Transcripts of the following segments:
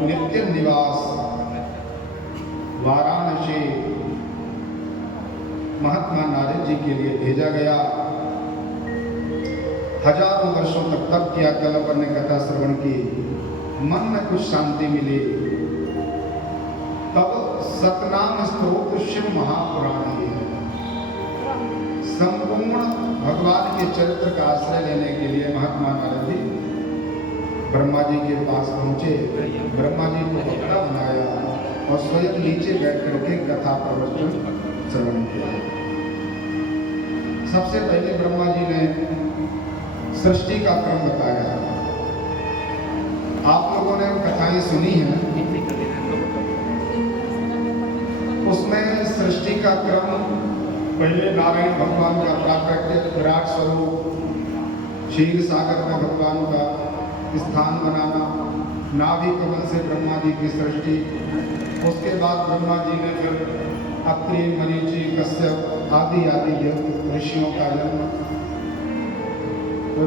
नित्य निवास वाराणसी महात्मा नारद जी के लिए भेजा गया। हजारों वर्षों तक तप किया, कलवर ने कथा श्रवण की, मन में कुछ शांति मिली। तब सतनाम स्तोत्र शिव महापुराण ही है। संपूर्ण भगवान के चरित्र का आश्रय लेने के लिए महात्मा नारद जी ब्रह्मा जी के पास पहुंचे। ब्रह्मा जी को वक्ता बनाया और स्वयं नीचे बैठ करके कथा प्रवचन श्रवण किया। सबसे पहले ब्रह्मा जी ने सृष्टि का क्रम बताया। आप लोगों ने कथाएं सुनी हैं, उसमें सृष्टि का क्रम पहले नारायण भगवान का प्राकृतिक विराट स्वरूप, क्षीर सागर में भगवान का स्थान बनाना, नाभि कमल से ब्रह्मा जी की सृष्टि, उसके बाद ब्रह्मा जी ने फिर अत्रि, मरीचि, कश्यप आदि आदि ऋषियों का जन्म,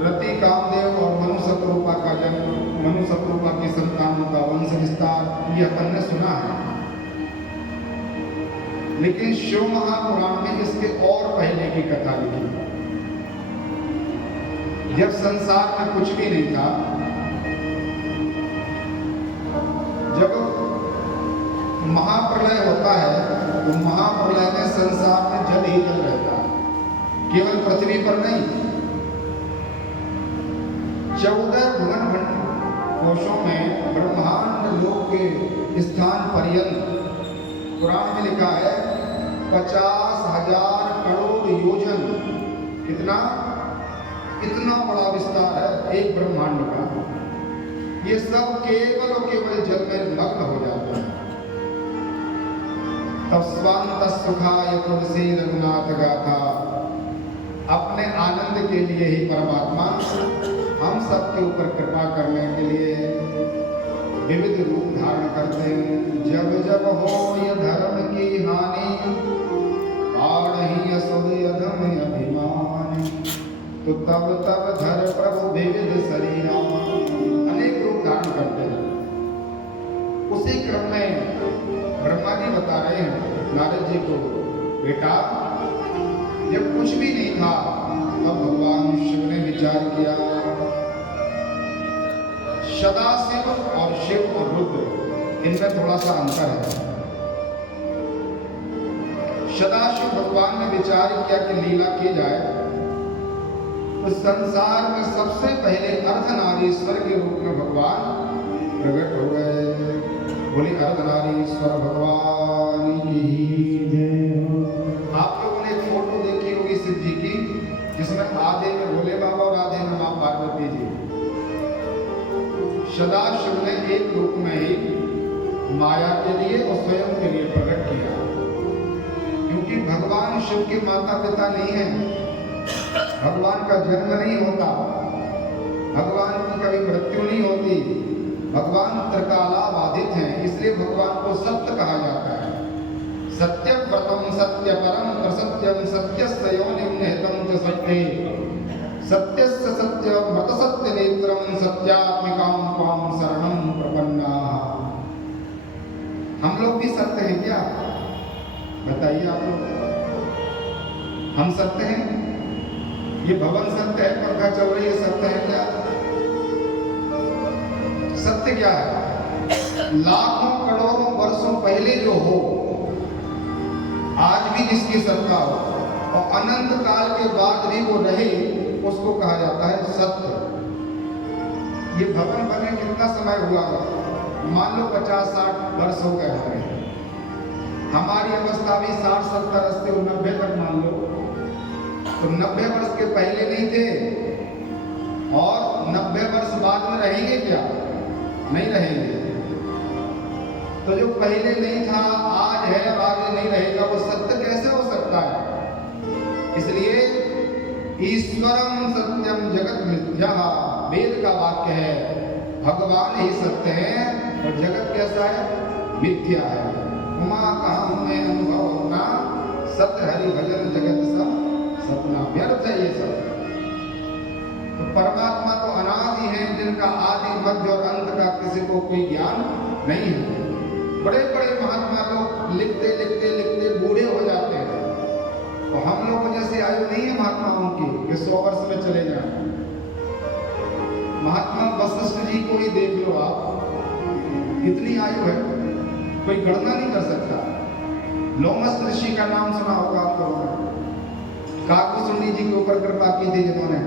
रति, कामदेव और मनु शतरूपा का जन्म, मनु शतरूपा की संतानों का वंश विस्तार, ये अपन ने सुना है। लेकिन शिव महापुराण में इसके और पहले की कथा लिखी। जब संसार में कुछ भी नहीं था, जब महाप्रलय होता है तो महाप्रलय में संसार में जल ही जल रहता है, केवल पृथ्वी पर नहीं। 14 भुवन कोशों में ब्रह्मांड लोक के स्थान पर्यंत पुराण में लिखा है 50,000 करोड़ योजन। कितना? इतना बड़ा विस्तार है एक ब्रह्मांड का। ये सब केवल और केवल जल में मग्न हो जाता है। तब स्वांत सुखाय तुलसी रघुनाथ गाथा, अपने आनंद के लिए ही परमात्मा हम सबके ऊपर कृपा करने के लिए विविध रूप धारण करते हैं। जब जब हो ये धर्म की हानि, आड़ही असुर अधम अभिमान, तो तब तब धर प्रभु विविध शरीरा, अनेक रूप धारण करते हैं। उसी क्रम में ब्रह्मा जी बता रहे हैं नारद जी को, बेटा जब कुछ भी नहीं था तब भगवान शिव ने विचार किया। सदाशिव और शिव और रुद्र, इनमें थोड़ा सा अंतर है। सदाशिव भगवान ने विचार किया कि लीला की जाए, तो संसार में सबसे पहले अर्धनारीश्वर के रूप में भगवान प्रकट हो गए। बोली अर्धनारीश्वर भगवान की जय। आप लोगों ने एक फोटो देखी होगी शिव जी की, जिसमें आधे में भोले बाबा और आधे में मां पार्वती जी। सदाशिव ने एक रूप में ही माया के लिए और स्वयं के लिए प्रकट किया, क्योंकि भगवान शिव के माता पिता नहीं है, भगवान का जन्म नहीं होता, भगवान की कभी मृत्यु नहीं होती, भगवान त्रिकालाबाधित हैं, इसलिए भगवान को सत्य कहा जाता है। सत्यव्रतम सत्य परम प्रसत्यम सत्यस्य योनिम निहितम च सत्ये, सत्यस्य सत्य मत सत्य नेत्रम सत्यात्मिकां त्वां शरणं प्रपन्ना। हम लोग भी सत्य हैं क्या? बताइए आप लोग, हम सत्य हैं? ये भवन सत्य है, पंखा चल रही है, सत्य है क्या? सत्य क्या है? लाखों करोड़ों वर्षों पहले जो हो, आज भी जिसकी सत्ता हो और अनंत काल के बाद भी वो रहे, उसको कहा जाता है सत्य। ये भवन बने कितना समय हुआ? मान लो 50-60 वर्ष हो गए हमारी अवस्था भी 60-70 80 और 90 तक मान लो, तो 90 वर्ष के पहले नहीं थे और 90 वर्ष बाद में रहेंगे क्या? नहीं रहेंगे। तो जो पहले नहीं था आज है और आगे नहीं रहेगा, वो सत्य कैसे हो सकता है? इसलिए ईश्वरम सत्यम जगत मिथ्या, वेद का वाक्य है, भगवान ही सत्य है और जगत कैसा है? मिथ्या है। उमा कहा में अनुभव अपना, सत्य हरि भजन जगत सब सपना, व्यर्थ है ये सब। तो परमात्मा तो अनादि है, जिनका आदि मध्य और अंत का किसी को कोई ज्ञान नहीं है। बड़े बड़े महात्मा लोग लिखते लिखते लिखते बूढ़े हो जाते हैं, और हम लोगों जैसी आयु नहीं है महात्माओं की कि 100 वर्ष में चले जाएं। महात्मा वशिष्ठ जी को ही देख लो आप, कितनी आयु है, कोई गणना नहीं कर सकता। लोमस ऋषि का नाम सुना होगा आप लोगों ने, काकभूषुंडी जी के ऊपर कृपा की थी जिन्होंने,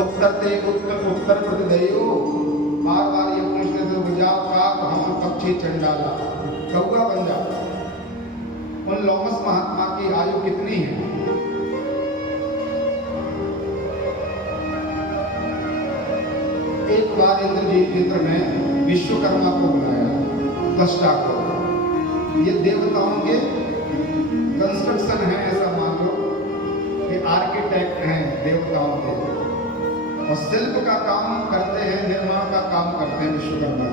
उत्तर प्रतिदेयो, बार बार ये पूछते थे बुझाओ काक हम पक्षी चंडाला, कौआ बन जा। उन लोमस महात्मा की आयु कितनी है? एक बार इंद्र ने विश्वकर्मा को बुलाया, त्वष्टा को। ये देवताओं के कंस्ट्रक्शन है, ऐसा मान लो कि आर्किटेक्ट हैं देवताओं के, और शिल्प का काम करते हैं, निर्माण का काम करते हैं विश्वकर्मा।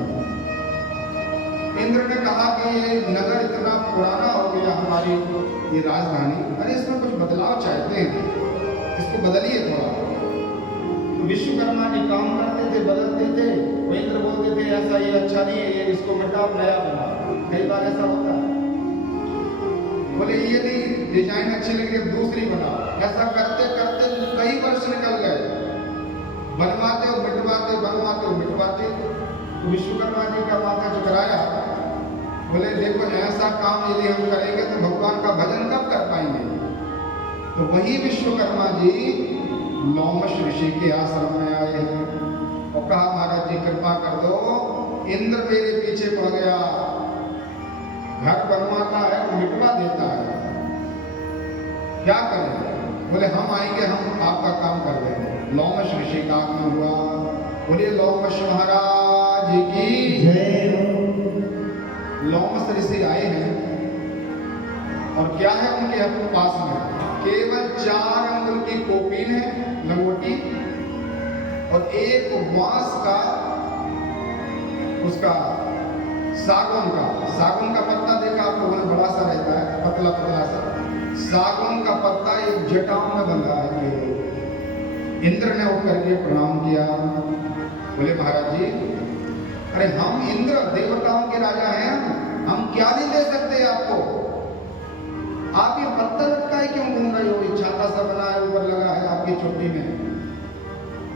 इंद्र ने कहा कि ये नगर इतना पुराना हो गया, हमारी ये राजधानी, अरे इसमें कुछ बदलाव चाहते हैं, इसको बदलिए थोड़ा। तो विश्वकर्मा जी काम करते थे, बदलते थे, वो इंद्र बोलते थे ऐसा ये अच्छा नहीं है, ये इसको मिटाओ, नया बना। कई बार ऐसा होता है, बोले ये नहीं डिजाइन अच्छी लगी, दूसरी बनाओ। ऐसा करते करते कई वर्ष निकल गए, बनवाते और मिटवाते, बनवाते और मिटवाते। तो विश्वकर्मा जी का माथा चकराया, बोले देखो ऐसा काम यदि हम करेंगे तो भगवान का भजन कब कर पाएंगे। तो वही विश्वकर्मा जी लोमश ऋषि के आश्रम में आए और कहा महाराज जी कृपा कर दो, इंद्र मेरे पीछे पड़ गया, घर बनवाता है मिटवा देता है, क्या करें। बोले हम आएंगे, हम आपका काम कर देंगे। लोमश ऋषि का आगमन हुआ, बोले लोमश महाराज की जय। लोमश ऋषि आए हैं, और क्या है उनके अपने पास में, केवल 4 अंगुल की कोपीन है, लंगोटी, और एक बांस का, उसका सागौन का पत्ता देखा आप लोगों ने, बड़ा सा रहता है, पतला पतला सा सागौन का पत्ता एक जटाओं में बंधा है। इंद्र ने उठकर के प्रणाम किया, बोले महाराज जी अरे हम इंद्र देवताओं के राजा हैं, हम क्या नहीं दे सकते आपको, आप ये पत्ता लटकाए क्यों घूम रहे हो, ये छाता सा बना है, ऊपर लगा है आपकी चोटी में।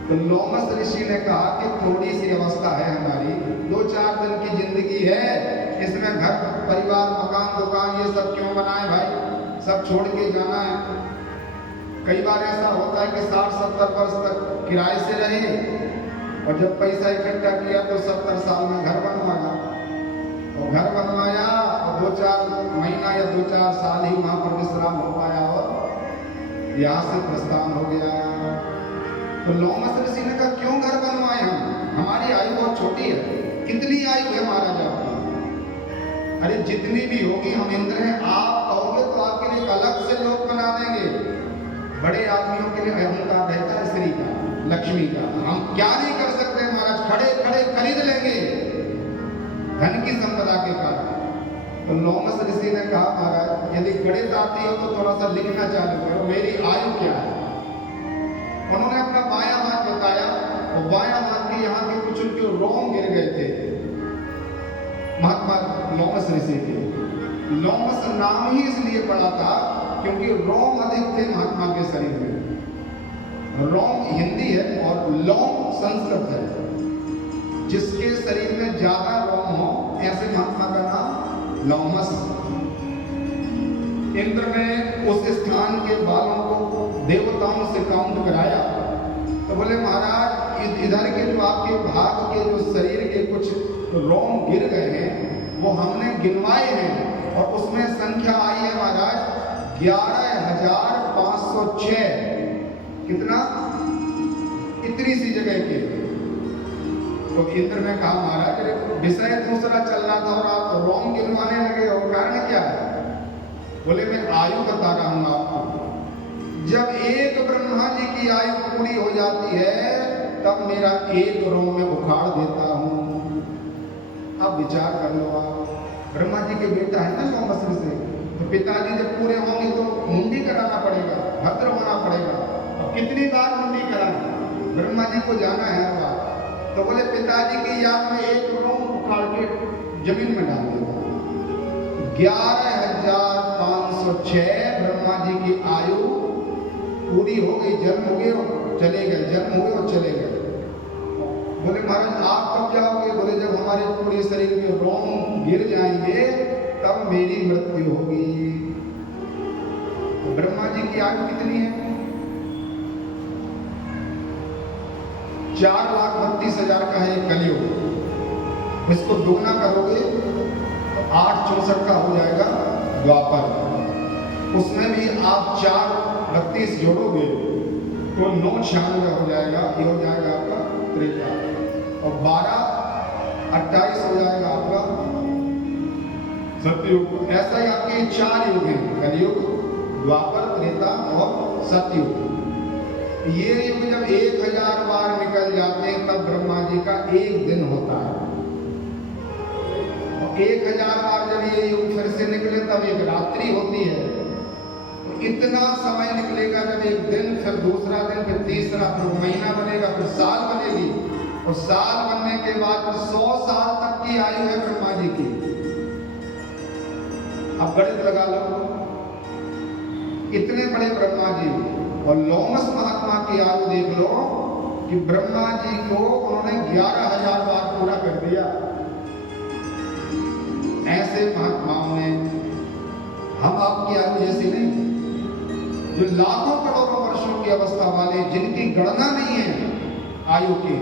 तो लोमस ऋषि ने कहा कि थोड़ी सी अवस्था है हमारी, 2-4 दिन की जिंदगी है, इसमें घर परिवार मकान दुकान ये सब क्यों बनाए भाई, सब छोड़ के जाना है। कई बार ऐसा होता है कि 60-70 वर्ष तक किराए से रहे, और जब पैसा इकट्ठा किया तो 70 साल में घर बनवाया, और घर बनवाया और 2-4 महीना या 2-4 साल ही वहां पर विश्राम हो पाया, और यहाँ से प्रस्थान हो गया। तो लोमस ऋषि ने कहा क्यों घर बनवाए हम, हमारी आयु बहुत छोटी है। कितनी आयु है महाराजा की? अरे जितनी भी होगी, हम इंद्र हैं, आप कहोगे तो आपके लिए अलग से लोग बना देंगे। बड़े आदमियों के लिए अहंकार रहता है स्त्री का, लक्ष्मी का, हम क्या नहीं कर सकते महाराज, खड़े खड़े खरीद लेंगे धन की संपदा के कारण। तो लोमस ऋषि ने कहा महाराज यदि गणित आती हो तो थोड़ा सा लिखना चालू करो, मेरी आयु क्या है। उन्होंने अपना बायां हाथ बताया, और बायां हाथ के यहाँ के कुछ उनके रोम गिर गए थे महात्मा लोमस ऋषि के। लोमस नाम ही इसलिए पड़ा था क्योंकि रोम अधिक थे महात्मा के शरीर में। रोम हिंदी है और लोम संस्कृत है, जिसके शरीर में ज्यादा रोम हो ऐसे महात्मा का नाम लोमस। इंद्र ने उस स्थान के बालों को देवताओं से काउंट कराया, तो बोले महाराज इधर के जो आपके भाग के जो शरीर के कुछ रोम गिर गए हैं वो हमने गिनवाए हैं, और उसमें संख्या आई है महाराज 11,506। कितना? इतनी सी जगह के। तो इंद्र ने कहा महाराज विषय दूसरा चलना था और आप रोम गिनवाने लगे हो, कारण क्या है? बोले मैं आयु बता रहा हूं आपको, जब एक ब्रह्मा जी की आयु पूरी हो जाती है तब मेरा एक रोम में उखाड़ देता हूं। अब विचार कर लो, आप ब्रह्मा जी के बेटा है ना लोमस ऋषि, तो पिताजी जब पूरे होंगे तो मुंडी कराना पड़ेगा, भद्र होना पड़ेगा। अब कितनी बार मुंडी कराना, ब्रह्मा जी को जाना है हर बार। तो बोले पिताजी की याद में एक रोम उखाड़ के जमीन में डाल दिया। 11,506 ब्रह्मा जी की आयु पूरी हो गई, जन्म हो गए और चले गए, जन्म हुए और चले गए। बोले महाराज आप कब जाओगे? बोले जब हमारे पूरे शरीर के रोम गिर जाएंगे तब मेरी मृत्यु होगी। तो ब्रह्मा जी की आयु कितनी है? 4,32,000 का है कलियुग। इसको दोगुना करोगे तो 864 का हो जाएगा द्वापर। उसमें भी आप 4,32 जोड़ोगे तो 996 हो जाएगा, ये हो जाएगा आपका त्रेता। और 12,28 हो जाएगा आपका सतयुग। ऐसा ही आपके 4 युग हैं, कलियुग, द्वापर, त्रेता और सतयुग। ये युग जब 1000 बार निकल जाते हैं तब ब्रह्मा जी का एक दिन होता है। और 1000 बार जब ये युग फिर से निकले तब एक रात्रि होती है। तो इतना समय निकलेगा जब एक दिन, फिर दूसरा दिन, फिर तीसरा, फिर महीना बनेगा, फिर साल बनेगी। और साल बनने के बाद 100 साल तक की आयु है ब्रह्मा जी की। अब गणित लगा लो, इतने बड़े ब्रह्मा जी। और लोमस महात्मा की आयु देख लो कि ब्रह्मा जी को उन्होंने 11,000 बार पूरा कर दिया। ऐसे महात्माओं ने, हम आपकी आयु जैसी नहीं, जो लाखों करोड़ों वर्षों की अवस्था वाले, जिनकी गणना नहीं है आयु की,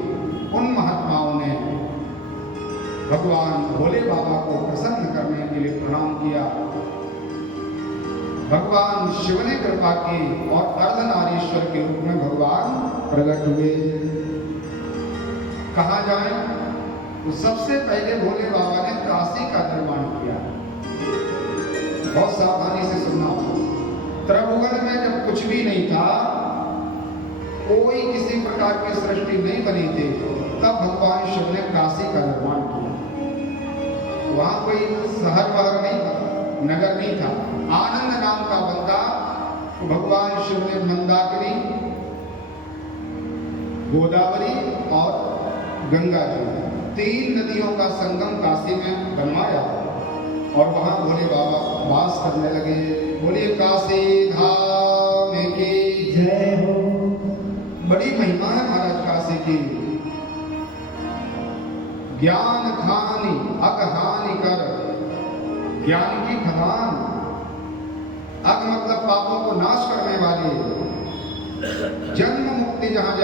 उन महात्माओं ने भगवान भोले बाबा को प्रसन्न करने के लिए प्रणाम किया। भगवान शिव ने कृपा की और अर्धनारीश्वर के रूप में भगवान प्रकट हुए। कहाँ जाएं? तो सबसे पहले भोले बाबा ने काशी का निर्माण किया। बहुत सावधानी से सुनना। त्रिभुवन में जब कुछ भी नहीं था, कोई किसी प्रकार की सृष्टि नहीं बनी थी, तब भगवान शिव ने काशी का निर्माण किया। वहां कोई शहर वहर नहीं था, नगर नहीं था। आनंद नाम का बंदा, भगवान शिव ने मंदाकिनी, गोदावरी और गंगा जी, 3 नदियों का संगम काशी में बनवाया और वहां भोले बाबा वास करने लगे। बोलिए काशी धाम की जय हो। बड़ी महिमा है महाराज काशी की। ज्ञान खानी अगहानि कर, ज्ञान की खदान। अग मतलब पापों को नाश करने वाली। जन्म मुक्ति जहां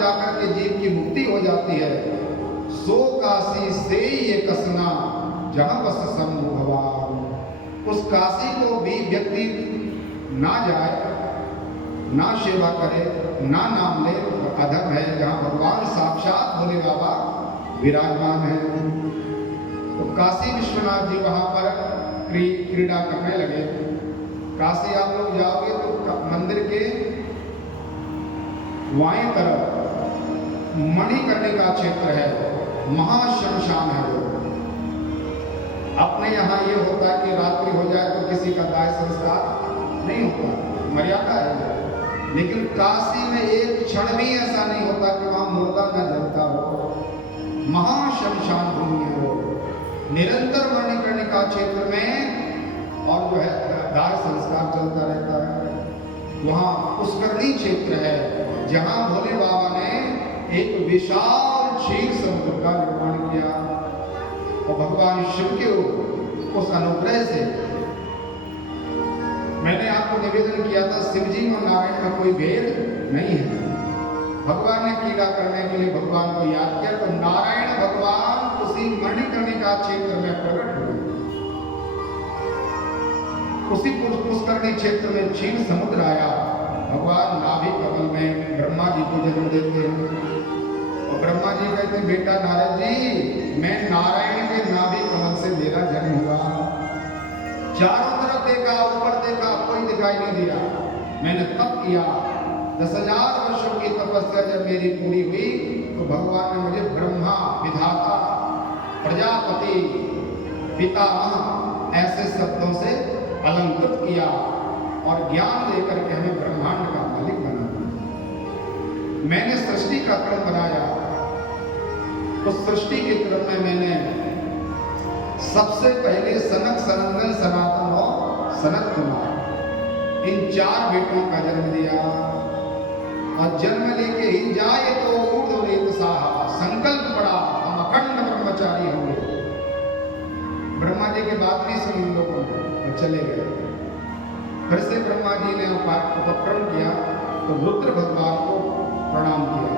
जाकर के जीव की मुक्ति हो जाती है, सो काशी से ये कसना जहां बस शंभु भगवान। उस काशी को भी व्यक्ति ना जाए, ना सेवा करे, ना नाम ले, तो अधम है। जहां भगवान साक्षात भोले बाबा विराजमान है। तो काशी विश्वनाथ जी वहां पर क्रीड़ा करने लगे। काशी आप लोग जाओगे तो मंदिर के वाएं तरफ मणिकर्णिका क्षेत्र है, महाश्मशान है वो। अपने यहाँ ये होता है कि रात्रि हो जाए तो किसी का दाह संस्कार नहीं होता, मर्यादा है। लेकिन काशी में एक क्षण भी ऐसा नहीं होता कि वहां मुर्दा न जलता हो। महाश्मशान भूमि है वो। निरंतर मणिकर्णिका क्षेत्र में और जो है दाह संस्कार चलता रहता है। वहां पुष्करणी क्षेत्र है जहां भोले बाबा ने एक विशाल क्षीर समुद्र का निर्माण किया। और भगवान शिव के उस अनुग्रह से, मैंने आपको निवेदन किया था, शिव जी और नारायण का कोई भेद नहीं है। भगवान ने क्रीड़ा करने के लिए भगवान को याद किया तो नारायण भगवान उसी मणिकर्णिका क्षेत्र में प्रकट हुए। उसी पुष्करणी क्षेत्र में क्षीर समुद्र आया। भगवान नाभि कमल में ब्रह्मा जी को जन्म देते हैं और ब्रह्मा जी कहते हैं, बेटा नारद जी, मैं नारायण के नाभि कमल से मेरा जन्म हुआ। चारों तरफ देखा, ऊपर देखा, कोई दिखाई नहीं दिया। मैंने तप किया, 10,000 वर्षों की तपस्या जब मेरी पूरी हुई तो भगवान ने मुझे ब्रह्मा, विधाता, प्रजापति, पितामह ऐसे शब्दों से अलंकृत किया और ज्ञान लेकर के हमें ब्रह्मांड का मालिक बना। मैंने सृष्टि का क्रम बनाया। उस सृष्टि के क्रम में मैंने सबसे पहले सनक, सनंदन, सनातन और सनत कुमार, इन 4 बेटों का जन्म दिया। और जन्म लेके ही जाए तो ऊर्ध्वरेत साहा, संकल्प पड़ा हम अखंड ब्रह्मचारी होंगे। ब्रह्मा जी के बात नहीं सुनी इन लोगों ने, तो चले गए। फिर से ब्रह्मा जी ने उपक्रम किया तो रुद्र भगवान को प्रणाम किया।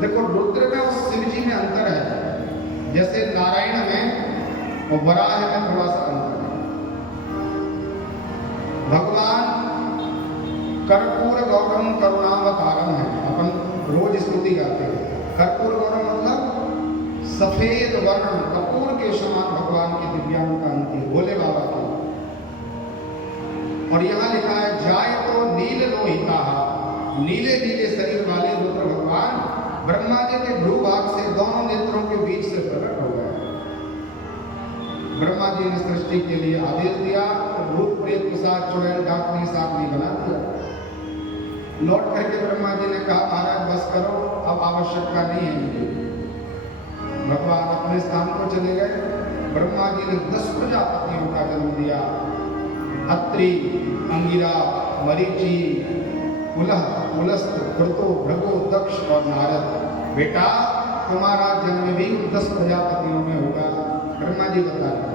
देखो रुद्र में और शिव जी में अंतर है, जैसे नारायण में और वराह में थोड़ा सा अंतर है। भगवान कर्पूर गौरम करुणावतारम है, अपन रोज स्तुति गाते हैं। कर्पूर गौरम मतलब सफेद वर्ण कपूर के समान भगवान की दिव्यांग कांति, भोले बाबा की। और यहाँ लिखा है जाय तो नील लोहिता, नीले नीले शरीर वाले रुद्र भगवान ब्रह्मा जी के भ्रूभाग से दोनों नेत्रों के बीच से प्रकट हो गए। ब्रह्मा जी ने सृष्टि के लिए आदेश दिया तो भूत प्रेत के साथ चुड़ैल डाकनी साधनी बना दिया। लौट करके ब्रह्मा जी ने कहा महाराज बस करो, अब आवश्यकता नहीं है मुझे। भगवान अपने स्थान को चले गए। ब्रह्मा जी ने 10 प्रजापतियों का जन्म दिया, अत्रि, अंगिरा, मरीचि, पुलह, पुलस्त, कृतो, भृगु, दक्ष और नारद। बेटा तुम्हारा जन्म भी 10 प्रजापतियों में होगा, ब्रह्मा जी बता रहे।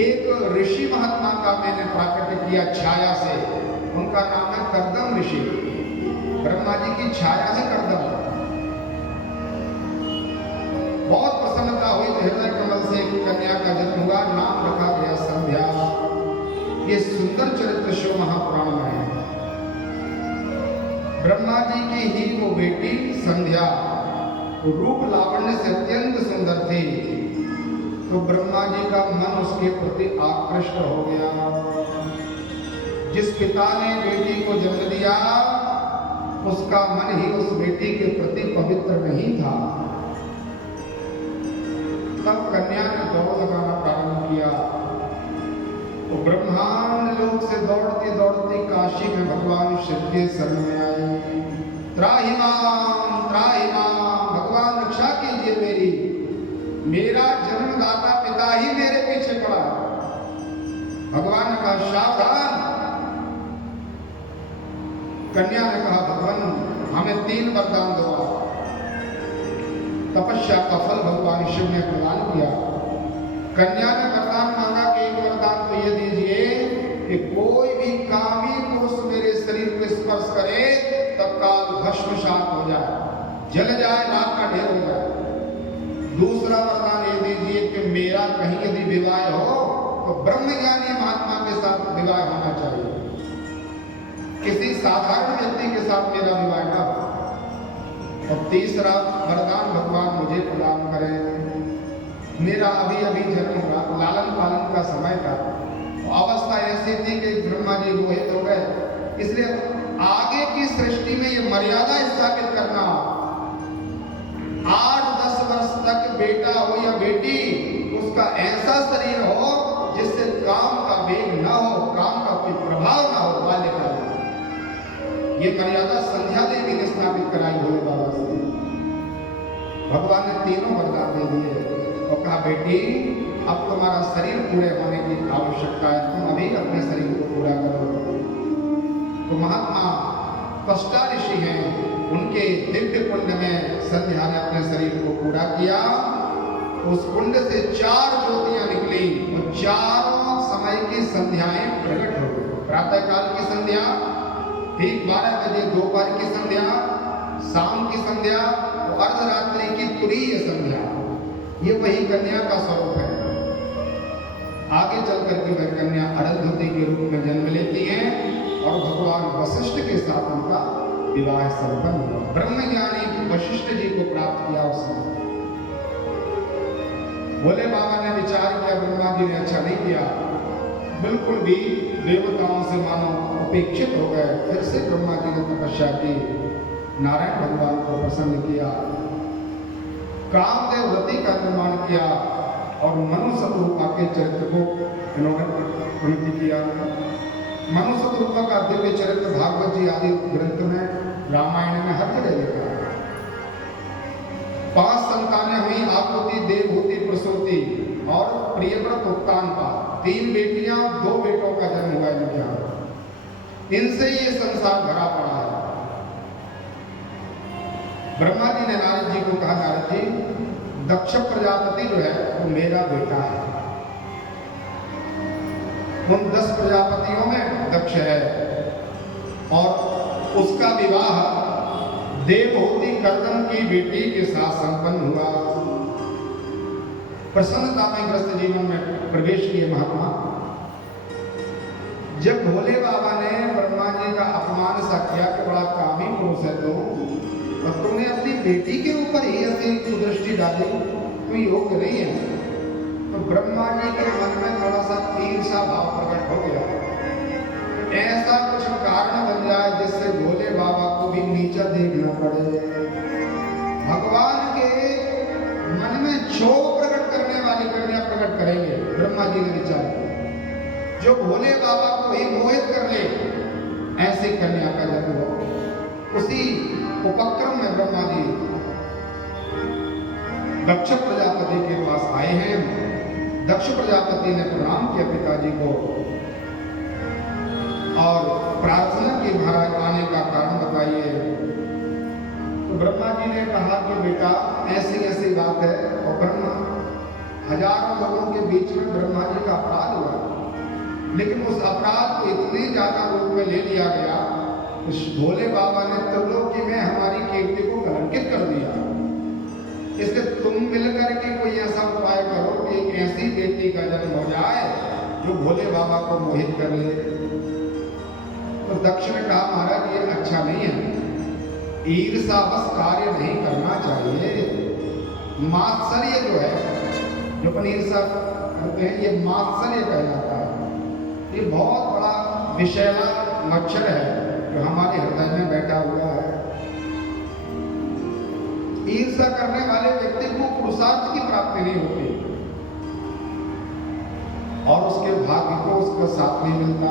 एक ऋषि महात्मा का मैंने प्राकट्य किया छाया से, उनका नाम है कर्दम ऋषि। ब्रह्मा जी की छाया है कर्दम। बहुत प्रसन्नता हुई तो हृदय कमल से एक कन्या का जन्म हुआ, नाम रखा गया संध्या। ये सुंदर चरित्र शिव महापुराण में है। ब्रह्मा जी की ही वो बेटी संध्या रूप लावण्य से अत्यंत सुंदर थी, तो ब्रह्मा जी का मन उसके प्रति आकृष्ट हो गया। जिस पिता ने बेटी को जन्म दिया उसका मन ही उस बेटी के प्रति पवित्र नहीं था। तब कन्या ने दौड़ लगाना प्रारंभ किया तो ब्रह्मांड लोक से दौड़ती दौड़ती काशी में भगवान शिव के शरण में आई। त्राहि माम, त्राहि माम, भगवान रक्षा कीजिए मेरी, मेरा जन्मदाता पिता ही मेरे पीछे पड़ा। भगवान ने कहा सावधान। कन्या ने कहा भगवान हमें 3 वरदान दो। तपस्या का फल भगवान शिव ने प्रदान किया। कन्या ने वरदान मांगा कि एक वरदान तो ये दीजिए कि कोई भी कामी पुरुष मेरे शरीर को स्पर्श करे तत्काल भस्मसात हो जाए, जल जाए, राख का ढेर हो जाए। दूसरा वरदान ये दीजिए कि मेरा कहीं यदि विवाह हो तो ब्रह्मज्ञानी महात्मा के साथ विवाह होना चाहिए, किसी साधारण व्यक्ति के साथ मेरा विवाह न हो। और तीसरा वरदान भगवान मुझे प्रदान करें, मेरा अभी अभी जन्म हुआ, लालन पालन का समय था, तो अवस्था ऐसी थी कि ब्रह्मा जी मोहित हो गए। इसलिए आगे की सृष्टि में ये मर्यादा स्थापित करना, 8-10 वर्ष तक बेटा हो या बेटी उसका ऐसा शरीर हो जिससे काम का वेग न हो, काम का कोई प्रभाव न हो बाल्यकाल में। ये मर्यादा संध्या देवी ने स्थापित कराई भोले बाबा से। भगवान ने 3 वरदान दे दिए और कहा बेटी अब तुम्हारा शरीर पूरे होने की आवश्यकता है, तुम अभी अपने शरीर को पूरा करो। तो महात्मा पष्टा ऋषि हैं, उनके दिव्य कुंड में संध्या ने अपने शरीर को पूरा किया। उस कुंड से 4 ज्योतियां निकली और चारों समय की संध्याएं प्रकट हो गई। प्रातः काल की संध्या, ठीक 12 बजे दोपहर की संध्या, शाम की संध्या और अर्धरात्रि की तुरीय संध्या। ये वही कन्या का स्वरूप है। आगे चल करके वह कन्या अरंधति के रूप में जन्म लेती है और भगवान वशिष्ठ के साथ उनका विवाह संपन्न हुआ। ब्रह्मज्ञानी वशिष्ठ जी को प्राप्त किया उसने। भोले बाबा ने विचार किया, ब्रह्मा जी ने अच्छा नहीं किया, बिल्कुल भी देवताओं से मानो अपेक्षित हो गए। फिर से ब्रह्मा जी ने तपस्या की, नारायण भगवान को प्रसन्न किया, कामदेव रति का निर्माण किया और मनु शतरूपा के चरित्र को इन्होंने प्रवृत्ति किया। मनु शतरूपा का दिव्य चरित्र भागवत जी आदि ग्रंथ में, रामायण में हर जगह लिखा है। 5 होती, देवहूति, प्रसूति और प्रियव्रत उत्तानपा, 3 बेटियां और 2 बेटों का जन्म हुआ इनके यहाँ। इनसे ये संसार भरा पड़ा है। ब्रह्मा जी ने नारद जी को कहा, नारद जी दक्ष प्रजापति जो है वो मेरा बेटा है। उन 10 प्रजापतियों में दक्ष है और उसका विवाह देवहूति कर्दम की बेटी के साथ संपन्न हुआ। प्रसन्नता में ग्रस्त जीवन में प्रवेश किए महात्मा। जब भोले बाबा ने ब्रह्मा जी का अपमान सा किया कि बड़ा कामी पुरुष है तो, और तुमने अपनी बेटी के ऊपर ही ऐसी दृष्टि डाली, कोई योग्य नहीं है। तो ब्रह्मा जी के मन में थोड़ा सा ईर्षा भाव प्रकट हो गया। ऐसा कुछ कारण बन जाए जिससे भोले बाबा को भी नीचा देखना पड़े। भगवान के मन में क्षोभ प्रकट करने वाली कन्या प्रकट करेंगे। ब्रह्मा जी ने विचार जो भोले बाबा को ही मोहित कर ले, ऐसी कन्या का जन्म हो। उसी उपक्रम में ब्रह्मा जी दक्ष प्रजापति के पास आए हैं। दक्ष प्रजापति ने प्रणाम किया पिताजी को और प्रार्थना की, महाराज आने का कारण बताइए। तो ब्रह्मा जी ने कहा कि बेटा ऐसी ऐसी बात है। और ब्रह्मा हजारों लोगों के बीच में ब्रह्मा जी का अपराध हुआ, लेकिन उस अपराध को इतने ज्यादा रूप में ले लिया गया, उस भोले बाबा ने त्रिलोकी में हमारी कीर्ति को कलंकित कर दिया। इसलिए तुम मिलकर के कोई ऐसा उपाय करो कि एक ऐसी बेटी का जन्म हो जाए जो भोले बाबा को मोहित कर ले। तो दक्ष ने कहा, महाराज ये अच्छा नहीं है, ईर्षा बस कार्य नहीं करना चाहिए। मात्सर्य जो है, जो अपन ईर्षा करते हैं, ये मात्सर्य कहलाता है। ये बहुत बड़ा विषैला मच्छर है जो हमारे हृदय में बैठा हुआ है। ईर्षा करने वाले व्यक्ति को पुरुषार्थ की प्राप्ति नहीं होती और उसके भाग्य को उसका साथ नहीं मिलता।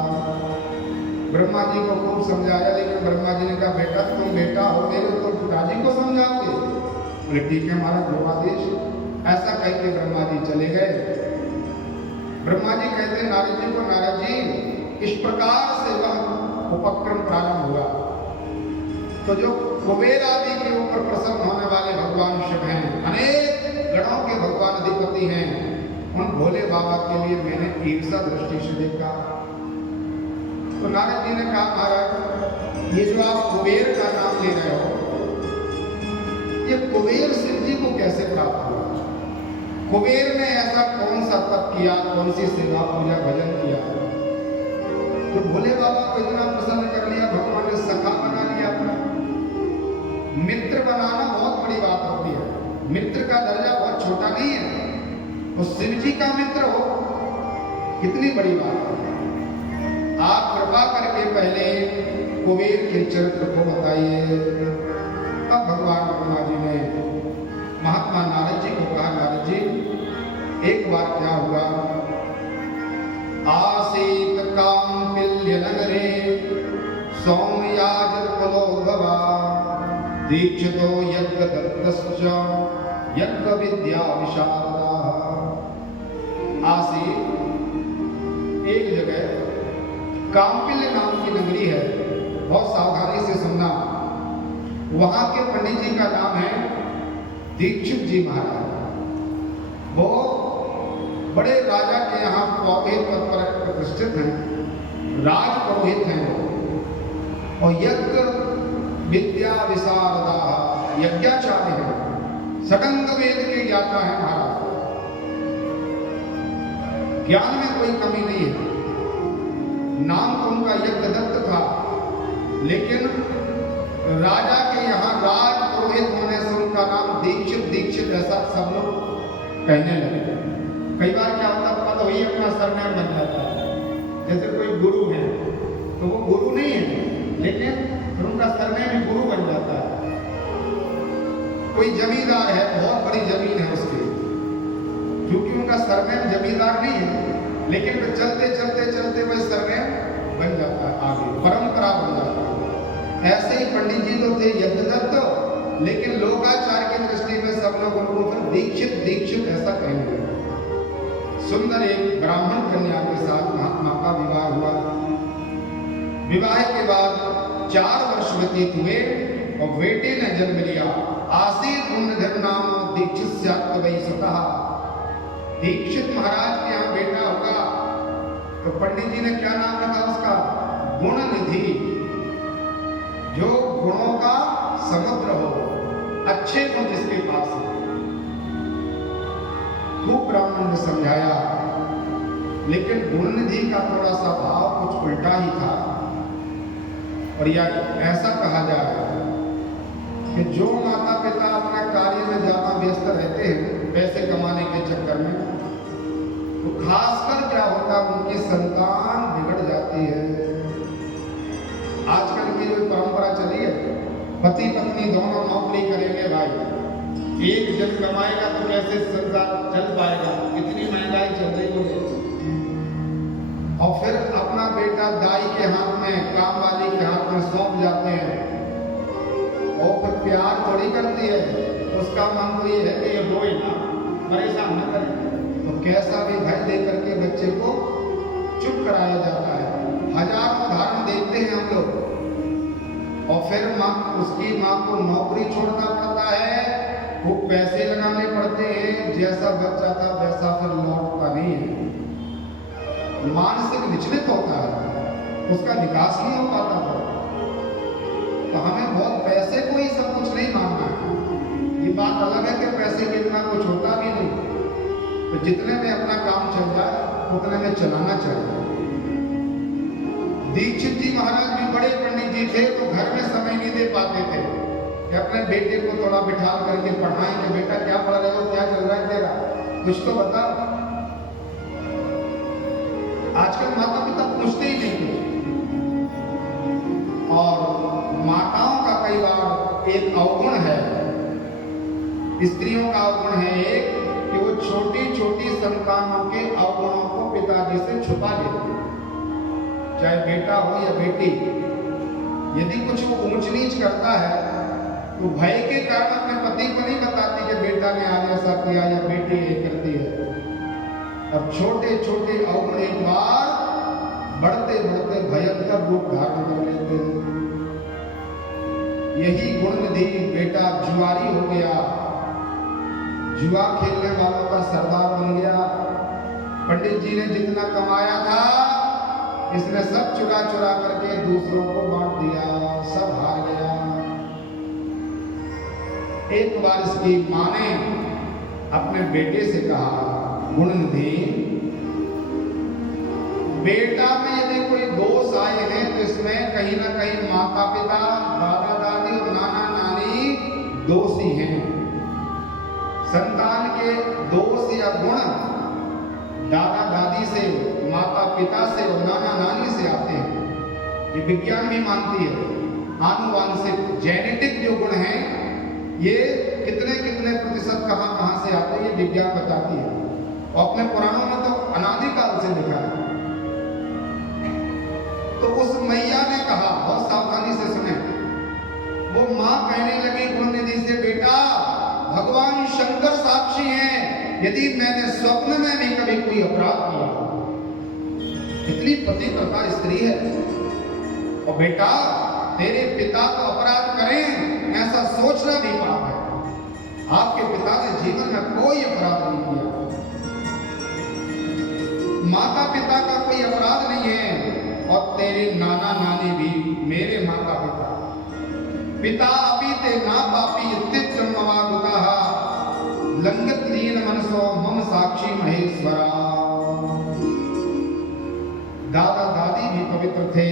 ब्रह्मा जी को खूब समझाया, लेकिन ब्रह्मा जी ने कहा, बेटा तुम बेटा हो मेरे तो पिताजी को समझाओगे? बोले ठीक है महाराज, जो आदेश। ऐसा कह के ब्रह्मा जी चले गए। ब्रह्मा जी कहते हैं नारद जी को, नारद जी इस प्रकार से वह उपक्रम प्रारंभ हुआ। तो जो कुबेर आदि के ऊपर प्रसन्न होने वाले भगवान शिव हैं, अनेक गणों के भगवान अधिपति हैं, उन भोले बाबा के लिए मैंने ईर्षा दृष्टि से देखा। तो नारद जी ने कहा, महाराज ये जो आप कुबेर का नाम ले रहे हो, ये कुबेर शिव जी को कैसे प्राप्त हुआ? कुबेर ने ऐसा कौन सा तप किया, कौन सी सेवा पूजा भजन किया तो भोले बाबा को इतना प्रसन्न कर लिया? भगवान ने सखा बना लिया अपना। मित्र बनाना बहुत बड़ी बात होती है। मित्र का दर्जा बहुत छोटा नहीं है। तो शिव जी का मित्र हो, कितनी बड़ी बात है। आप कृपा करके पहले कुबेर के चरित्र को बताइए। अब भगवान ब्रह्मा जी ने महात्मा नारद जी को कहा, नारद जी एक बार क्या हुआ, आसीत काम्पिल्य नगरे सौम्याज कुलोभवा दीक्षितो यज्ञ दत्तश्च यज्ञ विद्या विशारदा। आसीत एक जगह काम्पिल्य नाम की नगरी है, बहुत सावधानी से सुनना। वहां के पंडित जी का नाम है दीक्षित जी महाराज। वो बड़े राजा के यहाँ पुरोहित पद पर प्रतिष्ठित हैं, राज पुरोहित हैं और यज्ञ विद्या विशारदा, यज्ञाचार्य हैं, सटंग वेद के ज्ञाता है महाराज। ज्ञान में कोई कमी नहीं है। नाम तो उनका यज्ञदत्त था, लेकिन राजा के यहाँ राज पुरोहित होने से उनका नाम दीक्षित दीक्षित ऐसा सब लोग कहने लगे। कई बार क्या होता है, पद वही अपना सरनेम बन जाता है। जैसे कोई गुरु है तो वो गुरु नहीं है, लेकिन फिर उनका सरनेम ही गुरु बन जाता है। कोई जमींदार है, बहुत बड़ी जमीन है उसकी, क्योंकि उनका सरनेम जमींदार नहीं है, लेकिन फिर चलते चलते चलते वह सरनेम बन जाता है, आगे परंपरा बन जाता है। ऐसे ही पंडित जी तो थे यज्ञदत्त लेकिन लोकाचार की दृष्टि में सब लोग उनको फिर दीक्षित दीक्षित ऐसा कहेंगे। सुंदर एक ब्राह्मण कन्या के साथ महात्मा का विवाह हुआ। विवाह के बाद 4 वर्ष व्यतीत हुए और बेटे ने जन्म लिया। आसीत गुणधर नाम दीक्षित वही स्वतः। दीक्षित महाराज के यहाँ बेटा होगा तो पंडित जी ने क्या नाम रखा उसका? गुण निधि, जो गुणों का समुद्र हो, अच्छे गुण जिसके पास हो। खूब ब्राह्मण ने समझाया, लेकिन गुण निधि का थोड़ा सा भाव कुछ उल्टा ही था। और या ऐसा कहा जाए कि जो माता पिता अपने कार्य में ज्यादा व्यस्त रहते हैं पैसे कमाने के चक्कर में, तो खासकर क्या होता है उनकी संतान बिगड़ जाती है। आजकल की जो परंपरा चली है, पति पत्नी दोनों नौकरी करेंगे भाई, एक जन कमाएगा तो कैसे संसार चल पाएगा, इतनी महंगाई चल रही है। और फिर अपना बेटा दाई के हाथ में, काम वाली के हाथ में सौंप जाते हैं और फिर प्यार थोड़ी करती है, उसका मन तो ये है कि ये रोए ना, परेशान न करे, तो कैसा भी भय दे करके बच्चे को चुप कराया जाता है। हजारों उदाहरण देखते हैं हम लोग। और फिर उसकी माँ को नौकरी छोड़ना पड़ता है, वो पैसे लगाने पड़ते हैं, जैसा बच्चा था वैसा फिर लौटता नहीं है, मानसिक विचलित होता है, उसका विकास नहीं हो पाता था। तो हमें बहुत पैसे को ही सब कुछ नहीं मानना है। ये बात अलग है कि पैसे के बिना कुछ होता भी नहीं, तो जितने में अपना काम चल जाए उतने में चलाना चाहिए। दीक्षित जी महाराज भी बड़े पंडित जी थे, तो घर में समय नहीं दे पाते थे कि अपने बेटे को थोड़ा बिठा करके पढ़ाएं कि बेटा क्या पढ़ रहे हो, क्या चल रहा है तेरा, कुछ तो बता। आजकल माता पिता पूछते ही नहीं कुछ। और माताओं का कई बार एक अवगुण है, स्त्रियों का अवगुण है एक, कि वो छोटी छोटी संतानों के अवगुणों को पिताजी से छुपा लेती है, चाहे बेटा हो या बेटी। यदि कुछ वो ऊंच नीच करता है तो भय के कारण अपने पति को नहीं बताती कि बेटा ने आज ऐसा किया या बेटी ये करती है। और छोटे छोटे अवगुण एक बार बढ़ते बढ़ते भयंकर रूप धारण कर लेते हैं। यही गुण निधि बेटा जुआरी हो गया, जुआ खेलने वालों का सरदार बन गया। पंडित जी ने जितना कमाया था इसने सब चुरा चुरा करके दूसरों को बांट दिया, सब हार गया। एक बार इसकी मां ने अपने बेटे से कहा, गुणनिधि, बेटा में यदि कोई दोष आए हैं तो इसमें कहीं ना कहीं माता पिता, दादा दादी और नाना नानी दोषी हैं। संतान के दोष या गुण दादा दादी से, माता पिता से और नाना नानी से आते हैं। ये विज्ञान भी मानती है। आनुवांशिक जेनेटिक जो गुण हैं ये कितने कितने प्रतिशत कहां कहां से आते हैं, ये विज्ञान बताती है। और अपने पुराणों में तो अनादिकाल से लिखा है। तो उस मैया ने कहा, बहुत सावधानी से सुने, वो मां कहने लगी गुणनिधि से, बेटा भगवान शंकर साक्षी हैं, यदि मैंने स्वप्न में भी कभी कोई अपराध किया, इतनी पतिव्रता स्त्री है, और बेटा तेरे पिता तो अपराध करें ऐसा सोचना भी पाप है। आपके पिता ने जीवन में कोई अपराध नहीं किया, माता पिता का कोई अपराध नहीं है, और तेरे नाना नानी भी मेरे माता पिता, पिता अपि ते ना पापी इत्युक्तमवागुतः लंगत लीन मनसो मम साक्षी महेश्वरा। दादा दादी भी पवित्र थे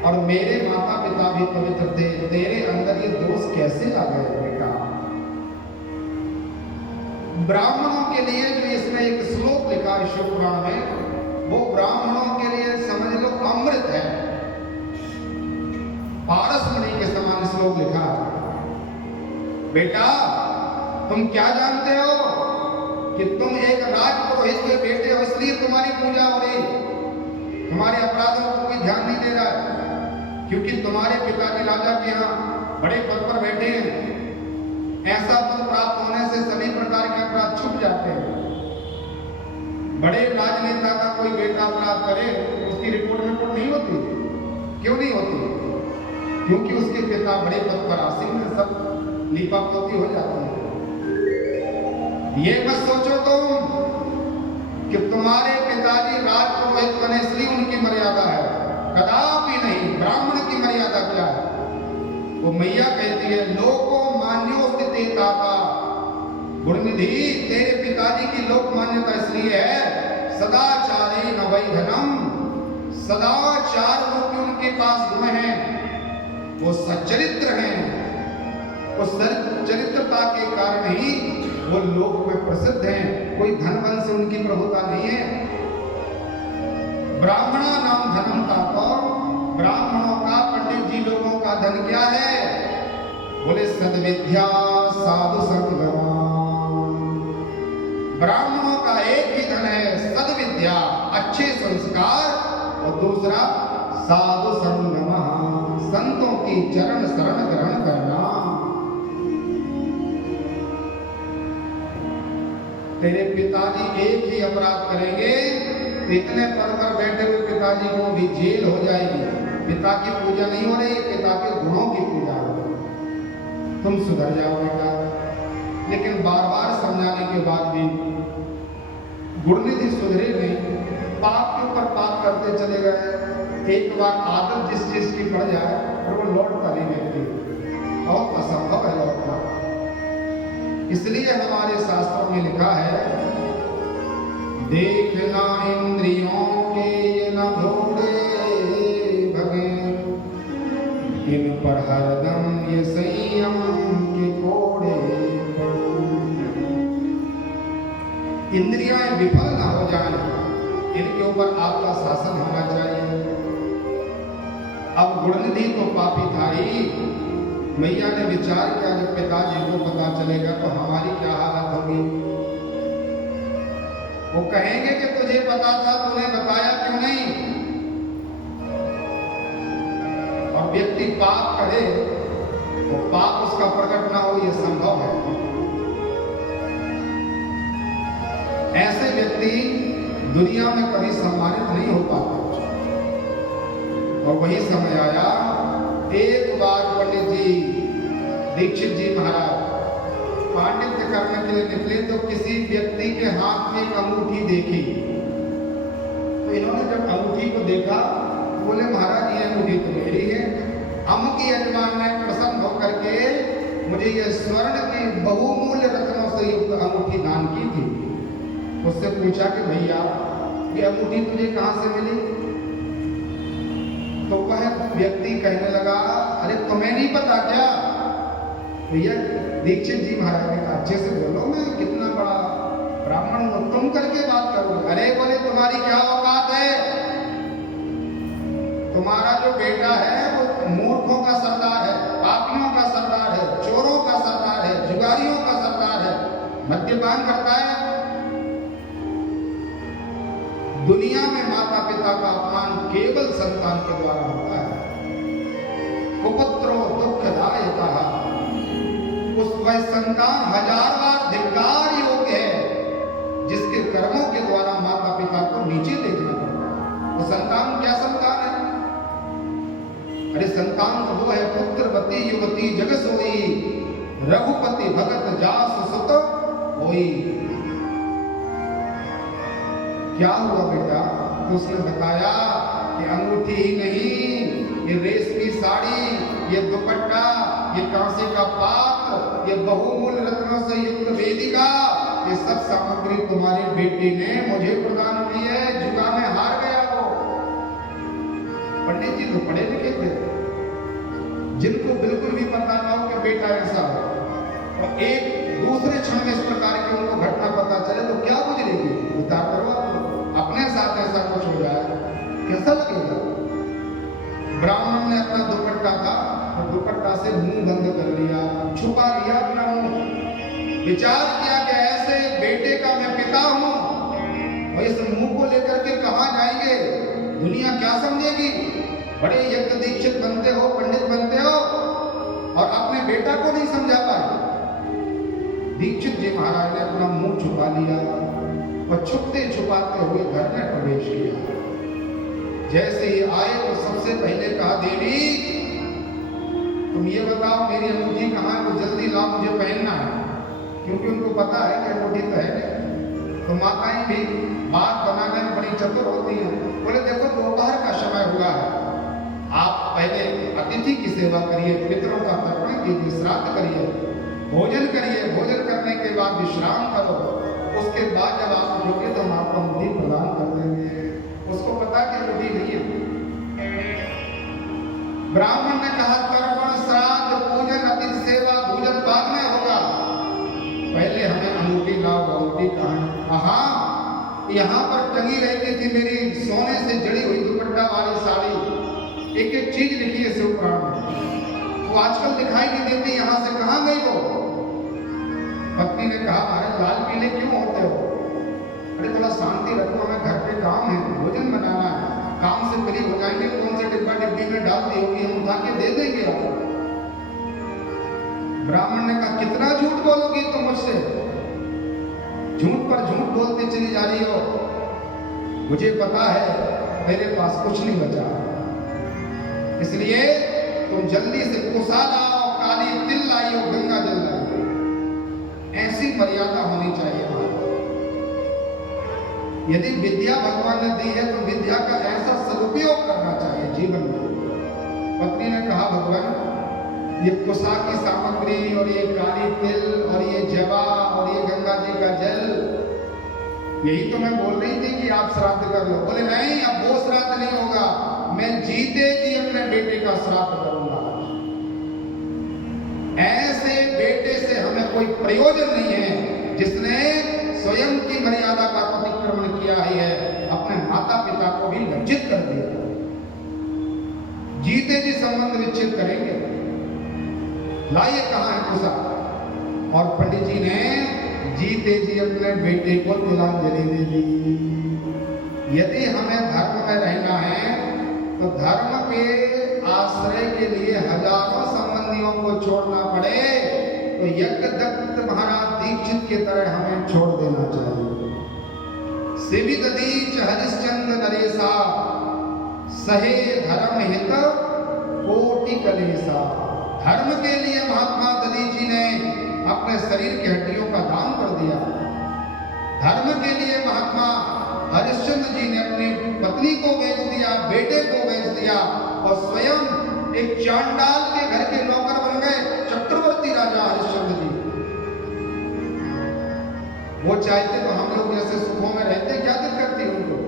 और मेरे माता पिता भी पवित्र थे, तेरे अंदर ये दोष कैसे आ गए बेटा? ब्राह्मणों के लिए जो इसमें एक श्लोक लिखा है शिव पुराण में, वो ब्राह्मणों के लिए समझ लो अमृत है, पारस मणि के समान श्लोक लिखा है। बेटा तुम क्या जानते हो कि तुम एक राजपुरोहित के बेटे हो, इसलिए तुम्हारी पूजा हो रही, तुम्हारे अपराधों को कोई ध्यान नहीं दे रहा है, क्योंकि तुम्हारे पिता ने राजा के यहाँ बड़े पद पर बैठे हैं, ऐसा पद प्राप्त होने से सभी प्रकार के अपराध छूट जाते हैं। बड़े राजनेता का कोई बेटा अपराध करे, उसकी रिपोर्ट नहीं होती। क्यों नहीं होती? क्योंकि उसके पिता बड़े पद पर आसीन में, सब लीपापोती हो जाती है। ये मत सोचो तुम कि तुम्हारे पिताजी राजपुरोहित बने इसलिए उनकी मर्यादा है, कदापि नहीं। ब्राह्मण की मर्यादा क्या है? वो मैया कहती है, लोको मान्यो स्थिति ताता। गुणनिधि, तेरे पिताजी की लोक मान्यता इसलिए है, सदाचारी न वै धनम, सदाचार रूपी उनके पास गुण हैं, वो सच्चरित्र हैं। उस चरित्रता के कारण ही वो लोक में प्रसिद्ध हैं। कोई धन बन से उनकी प्रभुता नहीं है। ब्राह्मणा नाम धनम तातो, ब्राह्मणों का, पंडित जी लोगों का धन क्या है? बोले सद्विद्या साधु संगम। ब्राह्मणों का एक ही धन है, सद्विद्या, अच्छे संस्कार, और दूसरा साधु संगम, संतों की चरण शरण ग्रहण करना। तेरे पिताजी एक ही अपराध करेंगे, इतने पद पर बैठे हुए पिताजी को भी जेल हो जाएगी। पिता की पूजा नहीं हो रही, पिता के गुणों की पूजा हो रही। तुम सुधर जाओ बेटा। लेकिन बार बार समझाने के बाद भी गुणनिधि सुधरे नहीं, पाप के ऊपर पाप करते चले गए। एक बार आदत जिस चीज की पड़ जाए तो वो लौटता नहीं व्यक्ति, बहुत असंभव है लौटना। इसलिए हमारे शास्त्रों में लिखा है, देखना इंद्रियों के ये न घोड़े भगे, इन पर हरदम ये संयम के कोड़े। इंद्रियां विफल ना हो जाएं, इनके ऊपर आपका शासन होना चाहिए। अब गुणनिधि तो पापी था ही, मैया ने विचार किया जब पिताजी को पता चलेगा तो हमारी क्या हालत होगी। वो कहेंगे कि तुझे पता था, तूने बताया क्यों नहीं। और व्यक्ति पाप करे तो पाप उसका प्रकट ना हो, यह संभव है। ऐसे व्यक्ति दुनिया में कभी सम्मानित नहीं हो पाते। और वही समय आया, एक बार पंडित जी दीक्षित जी महाराज पांडित्य करने के लिए निकले तो किसी व्यक्ति के हाथ में एक अंगूठी देखी। तो इन्होंने जब अंगूठी को देखा बोले, महाराज ये अंगूठी तो मेरी है। अमुक यजमान ने प्रसन्न होकर के मुझे ये स्वर्ण की बहुमूल्य रत्नों से युक्त अंगूठी दान की थी। उससे पूछा कि भैया ये अंगूठी तुझे कहां से मिली? तो वह व्यक्ति कहने लगा, अरे तुम्हें नहीं पता क्या? भैया दीक्षित जी महाराज ने कहा, अच्छे से बोलो, मैं कितना बड़ा ब्राह्मण हूं, तुम करके बात करो। अरे बोले, तुम्हारी क्या औकात है? तुम्हारा जो बेटा है वो मूर्खों का सरदार है, पापियों का सरदार है, चोरों का सरदार है, जुगारियों का सरदार है, मद्यपान करता है। दुनिया में माता पिता का अपमान केवल संतान के द्वारा होता है। कुपुत्रो दुखदायकः, उस वह संतान 1000 बार धिक्कार योग्य है जिसके कर्मों के द्वारा माता पिता को नीचे देखना पड़ता है। वो संतान क्या संतान है? अरे संतान तो वो है, पुत्रवती युवती जग सोई, रघुपति भगत जास सुत होई। क्या हुआ बेटा? तो उसने बताया कि अंगूठी ही नहीं, ये रेशमी साड़ी, ये दुपट्टा, ये कांसे का पात्र, ये बहुमूल्य रत्नों से युक्त वेदिका, ये सब सामग्री तुम्हारी बेटी ने मुझे प्रदान की है। जुआ में हार गया वो। पंडित जी तो पढ़े लिखे थे, जिनको बिल्कुल भी पता ना हो कि बेटा ऐसा हो, और एक दूसरे क्षण में इस प्रकार की उनको घटना पता चले तो क्या गुजरेगी? उतार करवा दो। अपने साथ ऐसा कुछ हो जाए कैसा लगेगा? ब्राह्मण ने अपना दुपट्टा था, तो दुपट्टा से मुंह बंद कर लिया, छुपा लिया अपना मुंह। विचार किया कि ऐसे बेटे का मैं पिता हूं, और इस मुंह को लेकर के कहां जाएंगे? दुनिया क्या समझेगी? बड़े यज्ञ दीक्षित बनते हो, पंडित बनते हो, और अपने बेटा को नहीं समझा पाए। दीक्षित जी महाराज ने अपना मुंह छुपा लिया और छुपते छुपाते हुए घर में प्रवेश किया। जैसे ही आए तो सबसे पहले कहा, देवी तुम ये बताओ मेरी अंगूठी कहाँ है, तो जल्दी लाओ, मुझे पहनना है। क्योंकि उनको पता है कि अंगूठी तो है नहीं। तो माताएं भी बात बनाने में बड़ी चतुर होती हैं। बोले देखो दोपहर का समय हुआ है, आप पहले अतिथि की सेवा करिए, पितरों का तर्पण कीजिए, श्राद्ध करिए, भोजन करिए, भोजन करने के बाद विश्राम करो, उसके बाद जब आप उठोगे तो हम आपको अंगूठी प्रदान कर देंगे। उसको पता कि अंगूठी नहीं है। ब्राह्मण ने कहा तर्पण, श्राद्ध, पूजन, अतिथि सेवा, भोजन बाद में होगा, पहले हमें अंगूठी लाओ। अंगूठी कहाँ है? हाँ, यहाँ पर टंगी रहती थी मेरी सोने से जड़ी हुई दुपट्टा वाली साड़ी। एक एक चीज लिखी है शिव पुराण में, वो आजकल दिखाई नहीं देती, यहाँ से कहाँ गई वो? पत्नी ने कहा महाराज लाल पीले क्यों होते हो? अरे थोड़ा शांति रखो, हमें घर पे काम है, भोजन बनाना है, काम से फ्री हो जाएंगे, कौन से डिब्बा डिब्बी में डाल दी होगी, हम उठा के दे देंगे आपको। ब्राह्मण ने कहा कितना झूठ बोलोगी तुम मुझसे? झूठ पर झूठ बोलते चली जा रही हो, मुझे पता है मेरे पास कुछ नहीं बचा, इसलिए तुम जल्दी से कुसा लाओ, काली तिल लाइयो, गंगा जल लाइयो। ऐसी मर्यादा होनी चाहिए। यदि विद्या भगवान ने दी है तो विद्या का ऐसा सदुपयोग करना चाहिए जीवन में। पत्नी ने कहा भगवान ये कुसा की सामग्री और ये काली तिल और ये जवा और ये गंगा जी का जल, यही तो मैं बोल रही थी कि आप श्राद्ध कर लो। बोले नहीं, अब वो श्राद्ध नहीं होगा, मैं जीते जी अपने बेटे का श्राद्ध करूंगा। ऐसे बेटे से हमें कोई प्रयोजन नहीं है जिसने स्वयं की मर्यादा का अतिक्रमण किया ही है, अपने माता पिता को भी लज्जित कर दिया। जीते जी संबंध विच्छेद करेंगे। लाइए कहां है कुसा? और पंडित जी ने जीते जी अपने बेटे को तिलांजलि दे दी। यदि हमें धर्म में रहना है तो धर्म के आश्रय के लिए हजारों संबंधियों को छोड़ना पड़े तो यज्ञदत्त महाराज दीक्षित की तरह हमें छोड़ देना चाहिए। सेवित दीच हरिश्चंद्र नरेशा, सहे धर्म हित कोटि कलेसा। धर्म के लिए महात्मा दधीच जी ने अपने शरीर की हड्डियों का दान कर दिया। धर्म के लिए महात्मा हरिश्चंद्र जी ने अपनी पत्नी को बेच दिया, बेटे को बेच दिया और स्वयं एक चांडाल के घर के नौकर बन गए। चक्रवर्ती राजा हरिश्चंद्र जी, वो चाहते तो हम लोग जैसे सुखों में रहते, क्या दिक्कत थी उनको,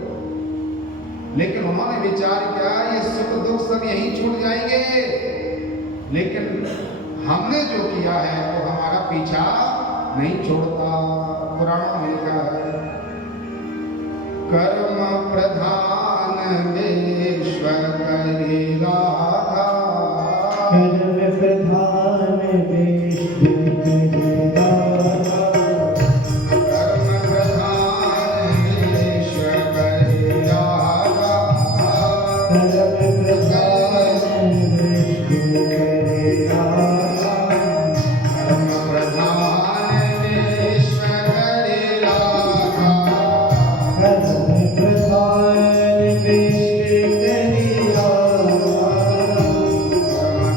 लेकिन उन्होंने विचार किया ये सुख दुख सब यहीं छूट जाएंगे, लेकिन हमने जो किया है वो हमारा पीछा नहीं छोड़ता। पुराणों में लिखा है कर्म प्रधान विश्व करेगा, कर्म प्रधान विश्व करेगा, कर्म प्रधान विश्व करेगा, कर्म प्रधान विश्व करेगा, कर्म प्रधान विश्व करेगा, कर्म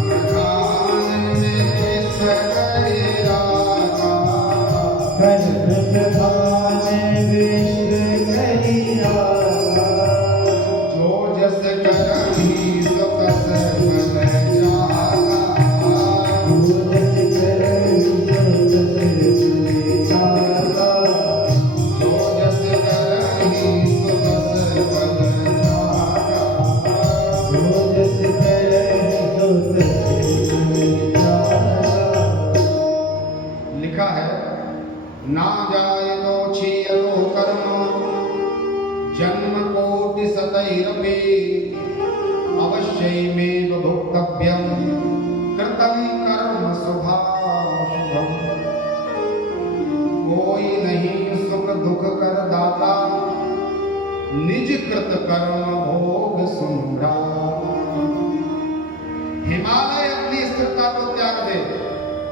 प्रधान विश्व करेगा, कर्म प्रधान विश्व करेगा, जो जस करही सो कस मन जागा, जो जस करहि सो तस सुविचारा, जो जस करही सो कस मन जागा। जो जस करहि सो तस सुविचारा। लिखा है ना जाय तो छियरो कर्म जन्म कोटि सतैरपि अवश्यमेव भोक्तव्यं कृतं कर्म शुभाशुभम्। कोई नहीं सुख दुख कर दाता, निज कृत कर्म भोग सुमरा। हिमालय अपनी स्थिरता को त्याग दे,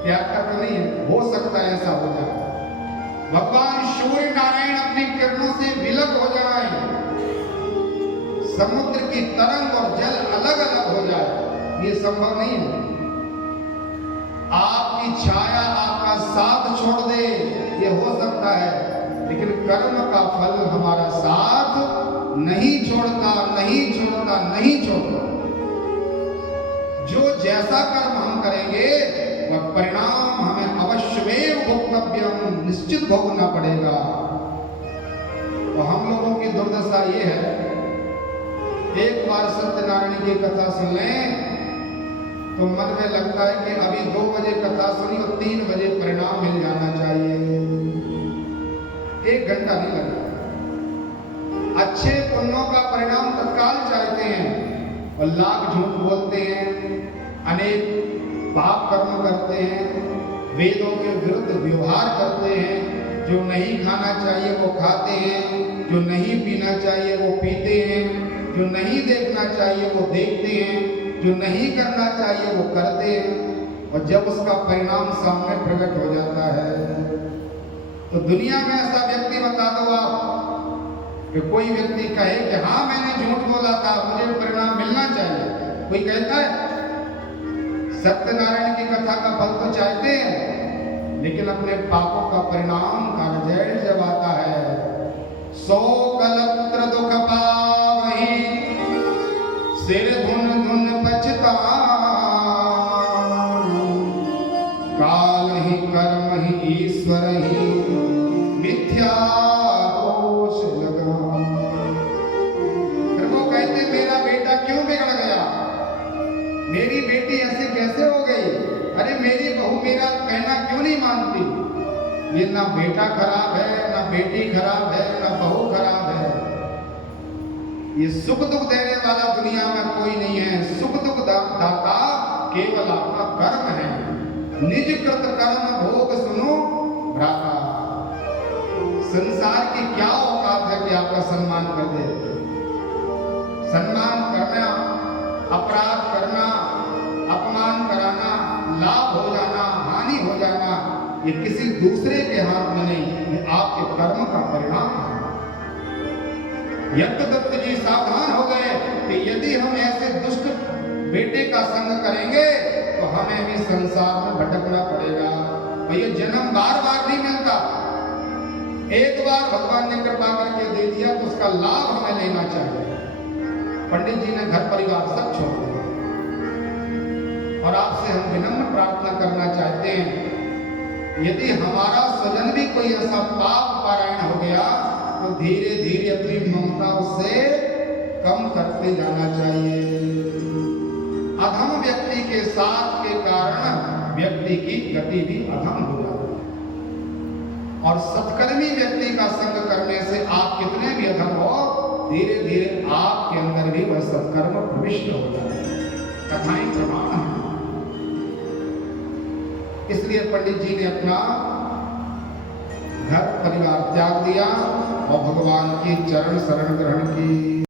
त्याग का तो नहीं है, हो सकता है ऐसा हो जाए। भगवान सूर्य नारायण अपनी किरणों से विलग हो जाए, समुद्र की तरंग और जल अलग अलग हो जाए, ये संभव नहीं है। आपकी छाया आपका साथ छोड़ दे, ये हो सकता है, लेकिन कर्म का फल हमारा साथ नहीं छोड़ता, नहीं छोड़ता, नहीं छोड़ता। जो जैसा कर्म हम करेंगे वह परिणाम हमें अवश्यमेव भोक्तव्यम, निश्चित भोगना पड़ेगा। तो हम लोगों की दुर्दशा ये है, एक बार सत्यनारायण की कथा सुन लें तो मन में लगता है कि अभी 2 बजे कथा सुनी और 3 बजे परिणाम मिल जाना चाहिए, 1 घंटा नहीं लगेगा। अच्छे पुण्यों का परिणाम तत्काल चाहते हैं और लाख झूठ बोलते हैं, अनेक पाप कर्म करते हैं, वेदों के विरुद्ध व्यवहार करते हैं, जो नहीं खाना चाहिए वो खाते हैं, जो नहीं पीना चाहिए वो पीते हैं, जो नहीं देखना चाहिए वो देखते हैं, जो नहीं करना चाहिए वो करते हैं, और जब उसका परिणाम सामने प्रकट हो जाता है तो दुनिया में ऐसा व्यक्ति बता दो आप कि कोई व्यक्ति कहे कि हाँ मैंने झूठ बोला था, मुझे परिणाम मिलना चाहिए, कोई कहता है? सत्यनारायण की कथा का फल तो चाहते हैं, लेकिन अपने पापों का परिणाम का रिजल्ट जब आता है, सो कलत्र दुख पावहि सिर धुन धुन पछतान, काल ही कर्म ही ईश्वर ही मिथ्या दोष लगा। फिर वो कहते मेरा बेटा क्यों बिगड़ गया, मेरी बेटी ऐसे कैसे हो गई, अरे मेरी बहू मेरा कहना क्यों नहीं मानती। ये ना बेटा खराब है, ना बेटी खराब है, ना बहू खराब है, ये सुख दुख देने वाला दुनिया में कोई नहीं है। सुख दुख दाता केवल आपका कर्म है, निज कृत कर्म भोग सुनो भ्राता। संसार की क्या औकात है कि आपका सम्मान कर दे। सम्मान करना, अपराध करना, अपमान कराना, लाभ हो जाना, हानि हो जाना, ये किसी दूसरे के हाथ में नहीं, ये आपके कर्म का परिणाम है। यज्ञदत्त जी सावधान हो गए कि यदि हम ऐसे दुष्ट बेटे का संग करेंगे तो हमें भी संसार में भटकना पड़ेगा। और ये जन्म बार बार नहीं मिलता, एक बार भगवान ने कृपा करके दे दिया तो उसका लाभ हमें लेना चाहिए। पंडित जी ने घर परिवार सब छोड़ दिया और आपसे हम विनम्र प्रार्थना करना चाहते हैं, यदि हमारा स्वजन भी कोई ऐसा पाप पारायण हो गया तो धीरे धीरे अपनी ममता उससे कम करते जाना चाहिए। अधम व्यक्ति के साथ के कारण व्यक्ति की गति भी अधम हो जाती है, और सत्कर्मी व्यक्ति का संग करने से आप कितने भी अधम हो, धीरे धीरे आपके अंदर भी वह सत्कर्म प्रविष्ट हो जाता है। कथाएं प्रमाण है। इसलिए पंडित जी ने अपना घर परिवार त्याग दिया और भगवान की चरण शरण ग्रहण की।